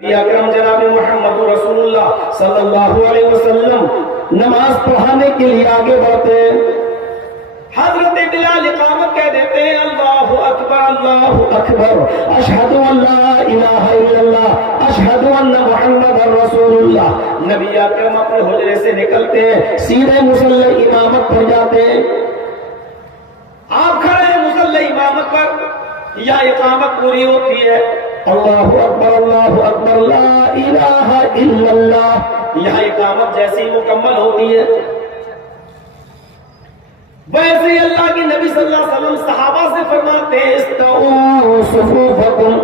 اکرم جناب محمد رسول اللہ صلی اللہ علیہ وسلم نماز پڑھانے کے لیے آگے بڑھتے ہیں. حضرت بلال اقامت کہہ دیتے ہیں اللہ اکبر اشہد ان لا الہ الا اللہ اشہد ان محمد رسول اللہ. نبی اکرم اپنے حجرے سے نکلتے ہیں, سیدھے مصلی امامت پر جاتے ہیں. آپ کھڑے ہیں مصلی امامت پر, یا اقامت پوری ہوتی ہے اللہ اکبر لا الہ الا اللہ, یہاں اقامت جیسی مکمل ہوتی ہے ویسے ہی اللہ کے نبی صلی اللہ علیہ وسلم صحابہ سے فرماتے ہیں استووا صفوفکم,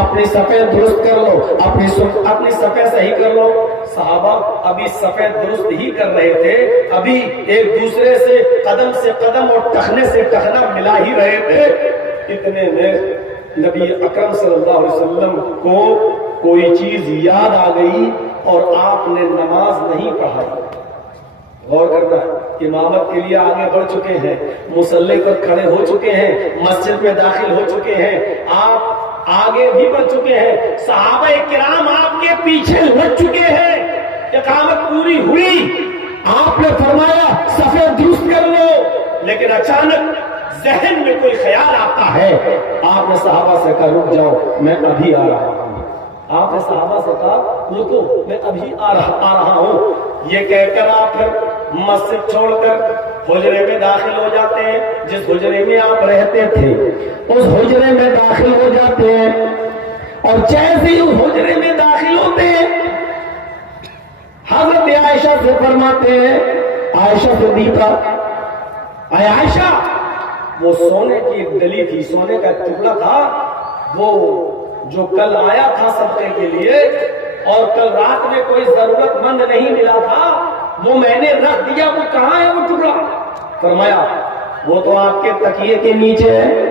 اپنی صفیں درست کر لو, اپنی صفیں صحیح کر لو. صحابہ ابھی صفیں درست ہی کر رہے تھے, ابھی ایک دوسرے سے قدم اور ٹخنے سے ٹخنا ملا ہی رہے تھے. اتنے میں نبی اکرم صلی اللہ علیہ وسلم کو کوئی چیز یاد آ گئی اور آپ نے نماز نہیں پڑھائی. غور کرنا, امامت کے لیے آگے بڑھ چکے ہیں, مصلی پر کھڑے ہو چکے ہیں, مسجد میں داخل ہو چکے ہیں, آپ آگے بھی بڑھ چکے ہیں, صحابہ کرام آپ کے پیچھے لگ چکے ہیں, اقامت پوری ہوئی, آپ نے فرمایا صفیں درست کر لو. لیکن اچانک ذہن میں کوئی خیال آتا ہے, آپ نے صحابہ سے کہا رک جاؤ میں ابھی آ رہا ہوں. آپ نے صحابہ سے کہا رکو میں ابھی آ رہا ہوں. یہ کہہ کر آپ پھر مسجد چھوڑ کر حجرے میں داخل ہو جاتے ہیں. جس حجرے میں آپ رہتے تھے اس حجرے میں داخل ہو جاتے ہیں, اور جیسے ہی اس حجرے میں داخل ہوتے ہیں حضرت عائشہ سے فرماتے ہیں, عائشہ صدیقہ, اے عائشہ وہ سونے کی ایک ڈلی تھی, سونے کا ٹکڑا تھا, وہ جو کل آیا تھا صدقے کے لیے اور کل رات میں کوئی ضرورت مند نہیں ملا تھا, وہ میں نے رکھ دیا, وہ کہاں ہے وہ ٹکڑا؟ فرمایا وہ تو آپ کے تکیے کے نیچے ہے.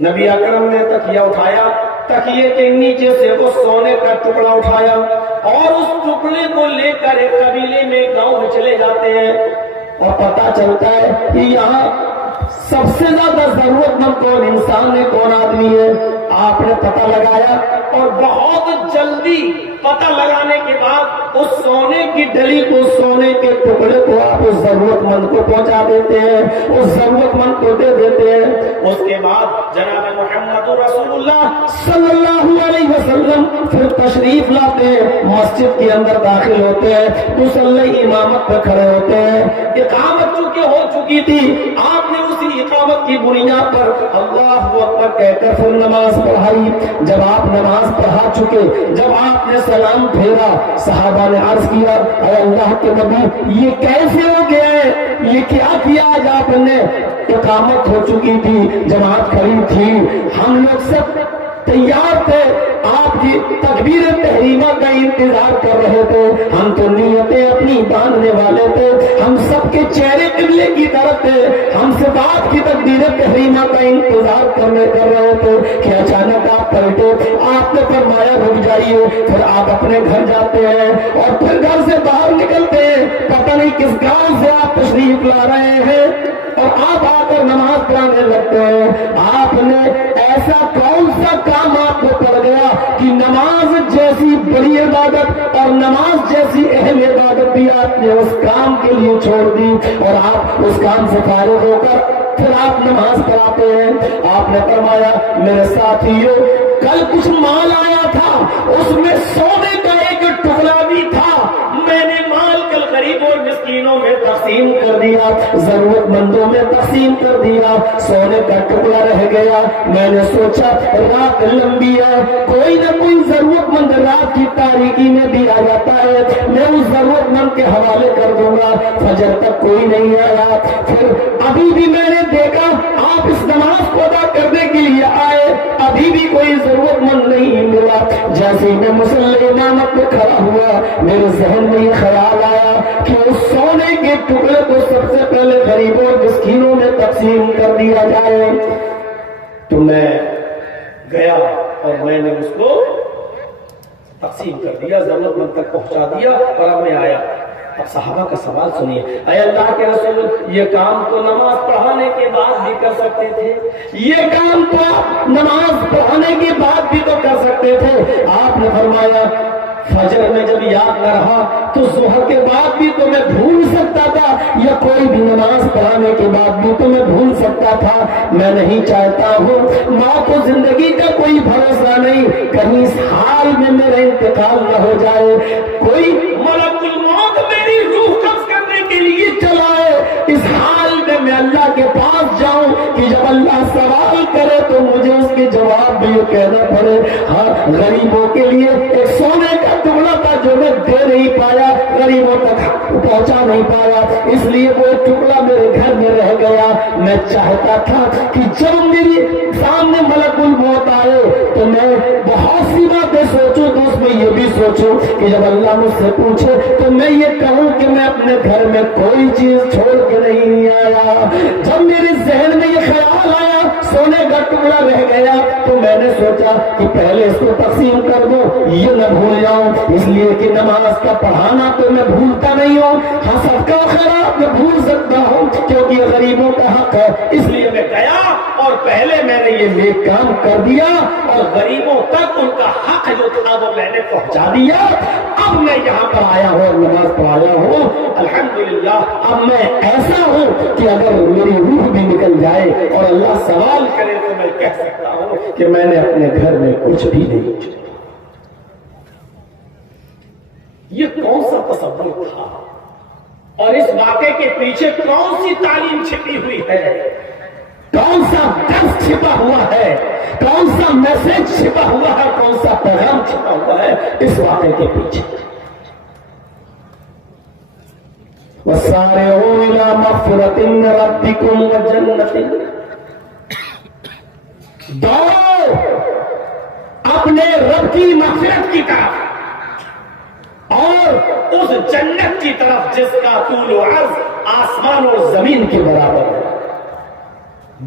نبی اکرم نے تکیہ اٹھایا, تکیے کے نیچے سے وہ سونے کا ٹکڑا اٹھایا اور اس ٹکڑے کو لے کر ایک قبیلے میں گاؤں میں چلے جاتے ہیں, اور پتا چلتا ہے کہ یہاں سب سے زیادہ ضرورت مند کون انسان ہے, کون آدمی ہے. آپ نے پتہ لگایا اور بہت جلدی پتہ لگانے کے بعد اس سونے کی ڈلی کو, سونے کے ٹکڑے کو آپ اس ضرورت مند کو پہنچا دیتے ہیں, اس ضرورت مند کو دے دیتے ہیں. اس کے بعد جناب محمد رسول اللہ صلی اللہ علیہ وسلم پھر تشریف لاتے ہیں, مسجد کے اندر داخل ہوتے ہیں, مصلی امامت پہ کھڑے ہوتے ہیں. اقامت چونکہ ہو چکی تھی, آپ نے اسی اقامت کی بنیاد پر اللہ اکبر کہہ کر پھر نماز پڑھائی. جب آپ نماز پڑھا چکے, جب آپ نے سلام پھیرا, صحابہ نے عرض کیا اے اللہ کے نبی یہ کیسے ہو گیا ہے, یہ کیا کیا آج آپ نے؟ اقامت ہو چکی تھی, جماعت کھڑی تھی, ہم لوگ سب تیار تھے, آپ کی تکبیر تحریمہ کا انتظار کر رہے تھے, ہم تو نیتیں اپنی باندھنے والے تھے, ہم سب کے چہرے قبلے کی طرف تھے, ہم سے آپ کی تکبیر تحریمہ کا انتظار کر رہے تھے کہ اچانک آپ پلٹے. آپ نے فرمایا رک جائیے. پھر آپ اپنے گھر جاتے ہیں اور پھر گھر سے باہر نکلتے ہیں, پتہ نہیں کس گاؤں سے آپ تشریف لا رہے ہیں, اور آپ آ کر نماز پڑھانے لگتے ہیں. آپ نے ایسا کون سا کام آپ کو پڑ گیا کہ نماز جیسی بڑی عبادت اور نماز جیسی اہم عبادت بھی آپ نے اس کام کے لیے چھوڑ دی, اور آپ اس کام سے فارغ ہو کر پھر آپ نماز پڑھاتے ہیں. آپ نے فرمایا میرے ساتھیوں کل کچھ مال آیا تھا, اس میں سونے کا ایک ٹکڑا بھی تھا, میں نے مال کل غریبوں اور مسکینوں میں تقسیم کر دیا, ضرورت مندوں میں تقسیم کر دیا, سونے کا ٹکڑا رہ گیا. میں نے سوچا رات لمبی ہے, کوئی نہ کوئی ضرورت مند رات کی تاریکی میں بھی آ جاتا ہے, میں اس ضرورت مند کے حوالے کر دوں گا. فجر تک کوئی نہیں آیا, پھر ابھی بھی میں نے دیکھا آپ اس نماز کو ادا کرنے کے لیے آئے, ابھی بھی کوئی ضرورت مند نہیں ملا. جیسے میں مصلی امامت پہ کھڑا ہوا, میرے ذہن میں یہ خیال آیا کہ اس سونے کے ٹکڑے کو سب سے پہلے غریبوں اور مسکینوں میں تقسیم کر دیا جائے. تو میں گیا اور میں نے اس کو تقسیم کر دیا, ضرورت مند تک پہنچا دیا, اور اب میں آیا. اب صحابہ کا سوال سنیے، اے اللہ کے رسول، یہ کام تو نماز پڑھانے کے بعد بھی کر سکتے تھے، یہ کام تو آپ نماز پڑھانے کے بعد بھی تو کر سکتے تھے۔ آپ نے فرمایا فجر میں جب یاد نہ رہا تو ظہر کے بعد بھی تو میں بھول سکتا تھا، یا کوئی بھی نماز پڑھانے کے بعد بھی تو میں بھول سکتا تھا۔ میں نہیں چاہتا ہوں، موت و زندگی کا کوئی بھروسہ نہیں، کہیں اس حال میں میرا انتقال نہ ہو جائے، کوئی ملک الموت میری روح قبض کرنے کے لیے چلائے، اس حال میں اللہ کے پاس جاؤں کہ جب اللہ سوال کرے تو مجھے اس کے جواب بھی یہ کہنا پڑے، ہاں غریبوں کے لیے ایک سونے کا ٹکڑا تھا جو میں دے نہیں پایا، غریبوں تک پہنچا نہیں پایا، اس لیے وہ ٹکڑا میرے گھر میں رہ گیا۔ میں چاہتا تھا کہ جب میرے سامنے ملک الموت آئے تو میں بہت سی باتیں سوچوں، تو اس میں یہ بھی سوچوں کہ جب اللہ مجھ سے پوچھے تو میں یہ کہوں کہ میں اپنے گھر میں کوئی چیز چھوڑ کے نہیں آیا۔ جب میرے ذہن میں یہ خیال آیا سونے کا ٹکڑا رہ گیا تو میں نے سوچا کہ پہلے اس کو تقسیم کر دو، یہ نہ بھول جاؤں، اس لیے کہ نماز کا پڑھانا تو میں بھولتا نہیں ہوں، ہاں صدقہ خیرات میں بھول سکتا ہوں کیونکہ یہ غریبوں کا حق ہے، اس لیے میں گیا اور پہلے میں نے یہ نیک کام کر دیا اور غریبوں تک ان کا حق جو تھا وہ میں نے پہنچا دیا۔ اب میں یہاں پر آیا ہوں اور نماز پڑھایا ہوں، الحمدللہ اب میں ایسا ہوں کہ اگر میری روح بھی نکل جائے اور اللہ سوال کرے تو میں کہہ سکتا ہوں کہ میں نے اپنے گھر میں کچھ بھی نہیں چھوڑا۔ یہ کون سا تصور تھا اور اس واقعے کے پیچھے کون سی تعلیم چھپی ہوئی ہے، کون سا درس چھپا ہوا ہے، کون سا میسج چھپا ہوا ہے، کون سا پیغام چھپا ہوا ہے اس واقعے کے پیچھے؟ وَسَارِعُوا إِلَىٰ مَغْفِرَةٍ مِّن رَّبِّكُمْ وَجَنَّةٍ، دوڑو اپنے رب کی مغفرت کی طرف اور اس جنت کی طرف جس کا طول و عرض آسمان اور زمین کے برابر ہے۔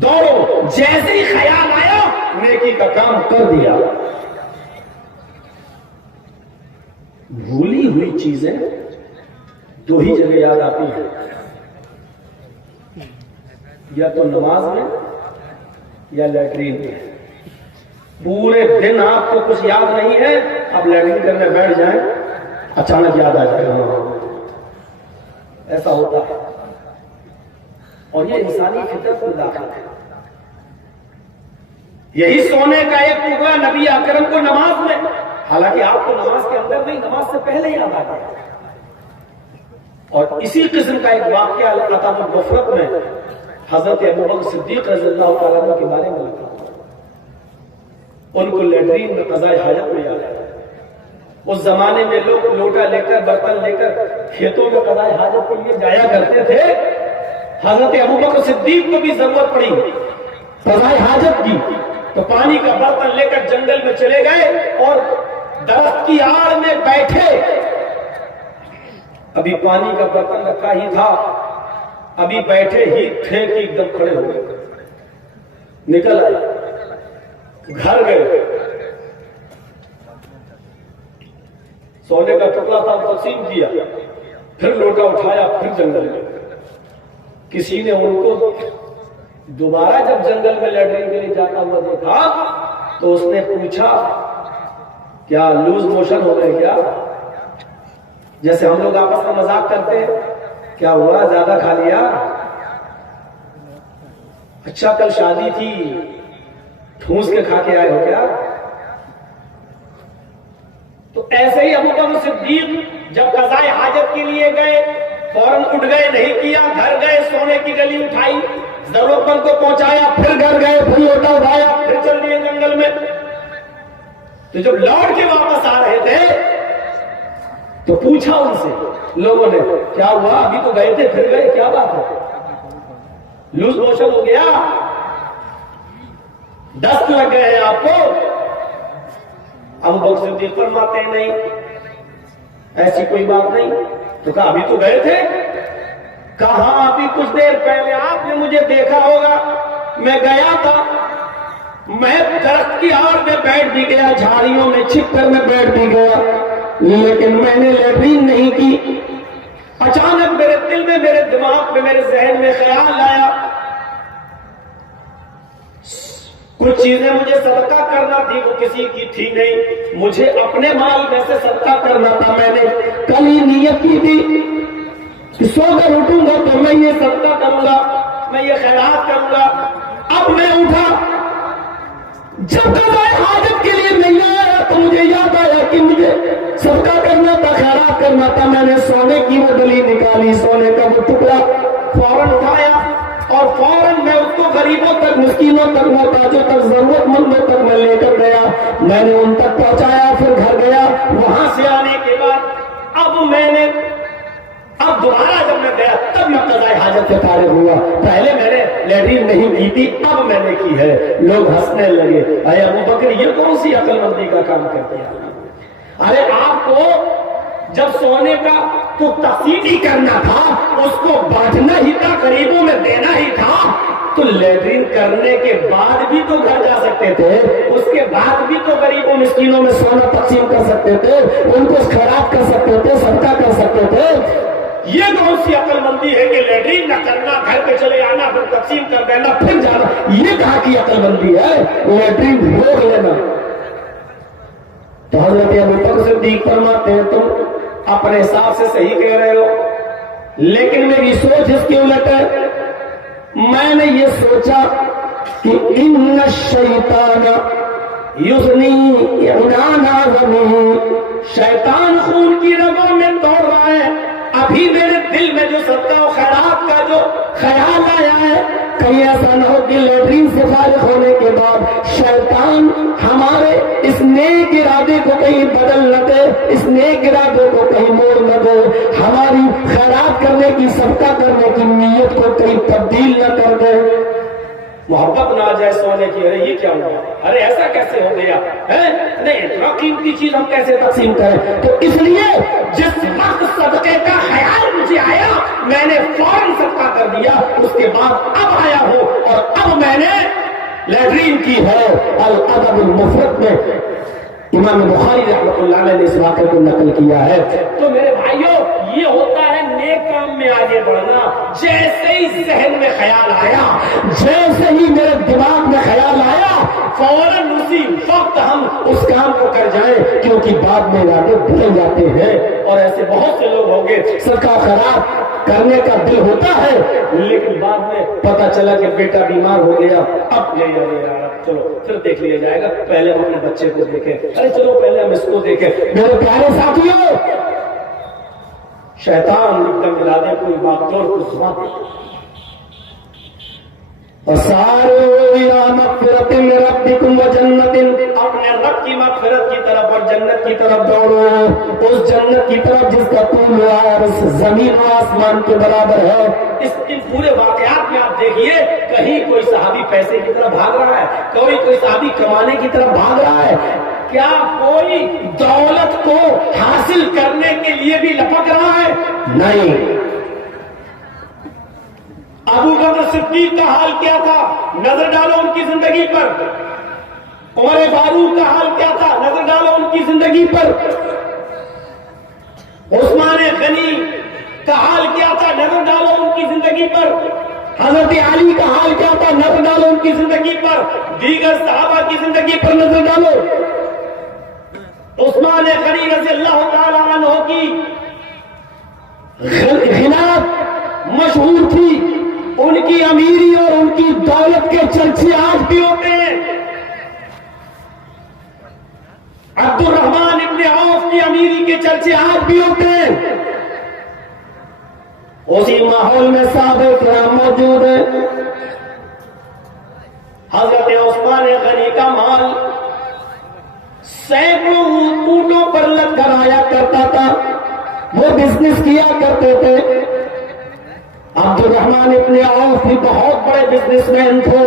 دوڑو، جیسے ہی خیال آیا نیکی کا کام کر دیا۔ بھولی ہوئی چیزیں دو ہی جگہ یاد آتی ہیں، یا تو نماز میں یا لیٹرین میں۔ پورے دن آپ کو کچھ یاد نہیں ہے، آپ لیٹرین کرنے بیٹھ جائیں اچانک یاد آ جائے گا، ایسا ہوتا ہے اور یہ انسانی فطرت میں داخل ہے۔ یہی سونے کا ایک ٹکڑا نبی اکرم کو نماز میں، حالانکہ آپ کو نماز کے اندر نہیں، نماز سے پہلے یاد آ گیا۔ اور اسی قسم کا ایک واقعہ کتاب الغفرت میں حضرت ابوبکر صدیق رضی اللہ تعالیٰ عنہ کے بارے میں لکھا، ان کو لیٹرین میں قضاء حاجت میں یاد آیا۔ اس زمانے میں لوگ لوٹا لے کر برتن لے کر کھیتوں میں قضاء حاجت کے لیے جایا کرتے تھے، حضرت ابوبکر صدیق کو بھی ضرورت پڑی قضاء حاجت کی تو پانی کا برتن لے کر جنگل میں چلے گئے اور درخت کی آڑ میں بیٹھے، ابھی پانی کا برتن رکھا ہی تھا، ابھی بیٹھے ہی تھے کہ ایک دم کھڑے ہو گئے، نکل آئے، گھر گئے، سونے کا ٹکڑا تھا تقسیم کیا، پھر لوٹا اٹھایا، پھر جنگل میں۔ کسی نے ان کو دوبارہ جب جنگل میں لیٹرین کے لیے جاتا ہوا دیکھا تو اس نے پوچھا کیا لوز موشن ہو گئے کیا؟ جیسے ہم لوگ آپس میں مذاق کرتے ہیں، کیا ہوا زیادہ کھا لیا؟ اچھا کل شادی تھی ٹھوس کے کھا کے آئے ہو کیا؟ تو ایسے ہی ابوبکر صدیق جب قضاء حاجت کے لیے گئے فوراً اٹھ گئے، نہیں کیا، گھر گئے، سونے کی گلی اٹھائی، ضرورت مند کو پہنچایا، پھر گھر گئے، پھر لوٹا اٹھایا، پھر چل دیے جنگل میں۔ تو جب لوٹ کے واپس آ رہے تھے تو پوچھا ان سے لوگوں نے کیا ہوا، ابھی تو گئے تھے پھر گئے، کیا بات ہے؟ لوز موشن ہو گیا، دست لگ گئے ہیں آپ کو؟ ابوبکر صدیق فرماتے ہیں نہیں، ایسی کوئی بات نہیں۔ تو کہا ابھی تو گئے تھے؟ کہاں ابھی کچھ دیر پہلے آپ نے مجھے دیکھا ہوگا، میں گیا تھا، میں درخت کی آڑ میں بیٹھ بھی گیا، جھاڑیوں میں چھپ کر میں بیٹھ بھی گیا، لیکن میں نے لیٹرین نہیں کی۔ اچانک میرے دل میں، میرے دماغ میں، میرے ذہن میں خیال آیا کچھ چیزیں مجھے صدقہ کرنا تھی، وہ کسی کی تھی نہیں، مجھے اپنے مال میں سے صدقہ کرنا تھا۔ میں نے کل ہی نیت کی تھی کہ سو کر اٹھوں گا تو میں یہ صدقہ کروں گا، میں یہ خیرات کروں گا۔ اب میں اٹھا، جب قضائے حاجت کے لیے نہیں آیا تو مجھے یاد آیا کہ مجھے صدقہ کرنا تھا، خیرات کرنا تھا۔ میں نے سونے کی وہ ڈلی نکالی، سونے کا وہ ٹکڑا فوراً اٹھایا اور فوراً میں اس کو غریبوں تک، مسکینوں تک، محتاجوں تک، ضرورت مندوں تک میں لے کر گیا۔ میں نے ان تک پہنچایا، پھر گھر گیا۔ وہاں سے آنے کے بعد اب دوبارہ جب میں گیا تب میں قضائے حاجت سے فارغ ہوا۔ پہلے میں نے لیٹرین نہیں کی تھی، اب میں نے کی ہے۔ لوگ ہنسنے لگے، اے ابو بکر یہ کون سی عقل مندی کا کام کر دیا؟ ارے آپ کو جب سونے کا تو تقسیم ہی کرنا تھا، اس کو بانٹنا ہی تھا، غریبوں میں دینا ہی تھا، تو لیٹرین کرنے کے بعد بھی تو گھر جا سکتے تھے، اس کے بعد بھی تو غریبوں مسکینوں میں سونا تقسیم کر سکتے تھے، ان کو خیرات کر سکتے تھے، صدقہ کر سکتے تھے۔ یہ کون سی عقل مندی ہے کہ لیٹرین نہ کرنا، گھر پہ چلے آنا، پھر تقسیم کر دینا، پھر جانا؟ یہ کہاں کی عقل مندی ہے؟ لیٹرین روک لینا۔ تو حضرت ابو بکر صدیق فرماتے ہیں تم اپنے حساب سے صحیح کہہ رہے ہو، لیکن میری سوچ اس کی الٹ ہے۔ میں نے یہ سوچا کہ ان الشیطان یزنی عنان اعظمہ، شیطان خون کی رگوں میں دوڑ رہا ہے۔ ابھی میرے دل میں جو صدقہ و خیرات کا جو خیال آیا ہے، کہیں ایسا نہ ہو کہ لیٹرین سے فارغ ہونے کے بعد شیطان ہمارے اس نیک ارادے کو کہیں بدل نہ دے، اس نیک ارادے کو کہیں موڑ نہ دے، ہماری خیرات کرنے کی، صدقہ کرنے کی نیت کو کہیں تبدیل نہ کر دے۔ محبت نہ آ جائے سونے کی، ارے یہ کیا ہوا، ارے ایسا کیسے ہو گیا ہے، نہیں اتنا قیمتی چیز ہم کیسے تقسیم کریں؟ تو اس لیے جس وقت صدقے کا خیال مجھے آیا میں نے فوراً صدقہ کر دیا۔ اس کے بعد اب آیا ہوں اور اب میں نے لیٹرین کی ہے۔ الادب المفرد میں امام بخاری رحمۃ اللہ علیہ نے اس واقعے کو نقل کیا ہے۔ تو میرے بھائیوں یہ ہوتا ہے نیک کام میں آگے بڑھنا۔ جیسے ہی ذہن میں خیال آیا، جیسے ہی میرے دماغ میں خیال آیا، فوراً اسی وقت ہم اس کام کو کر جائیں، کیونکہ بعد میں ارادے بدل جاتے ہیں۔ اور ایسے بہت سے لوگ ہوں گے صدقہ خیرات کرنے کا دل ہوتا ہے، لیکن بعد میں پتا چلا کہ بیٹا بیمار ہو گیا، اب لے جائے، چلو پھر دیکھ لیا جائے گا، پہلے ہم اپنے بچے کو دیکھیں، ارے چلو پہلے ہم اس کو دیکھیں۔ میرے پیارے ساتھیوں، شیطان ایک دم ارادے کو باغدور کو سما دے، وَسَارِعُوا إِلَىٰ مَغْفِرَةٍ مِّن رَّبِّكُمْ وَجَنَّةٍ، اپنے رب کی مغفرت کی طرف اور جنت کی طرف دوڑو، اس جنت کی طرف جس کا طول و عرض زمین و آسمان کے برابر ہے۔ ان پورے واقعات میں آپ دیکھیے، کہیں کوئی صحابی پیسے کی طرف بھاگ رہا ہے، کوئی صحابی کمانے کی طرف بھاگ رہا ہے، کیا کوئی دولت کو حاصل کرنے کے لیے بھی لپک رہا ہے؟ نہیں۔ ابو بکر صدیق کا حال کیا تھا؟ نظر ڈالو ان کی زندگی پر۔ عمر فاروق کا حال کیا تھا؟ نظر ڈالو ان کی زندگی پر۔ عثمان غنی کا حال کیا تھا؟ نظر ڈالو ان کی زندگی پر۔ حضرت علی کا حال کیا تھا؟ نظر ڈالو ان کی زندگی پر۔ دیگر صحابہ کی زندگی پر نظر ڈالو۔ عثمان غنی رضی اللہ تعالی عنہ کی غنات مشہور تھی، ان کی امیری اور ان کی دولت کے چرچے آج بھی ہوتے ہیں۔ عبد الرحمن ابن عوف کی امیری کے چرچے آج بھی ہوتے ہیں۔ اسی ماحول میں صحابہ کرام موجود ہیں۔ حضرت عثمان غنی کا مال سینکڑوں اونٹوں پر لد کر آیا کرتا تھا، وہ بزنس کیا کرتے تھے۔ عبد الرحمن ابن عوف بھی بہت بڑے بزنس مین تھے۔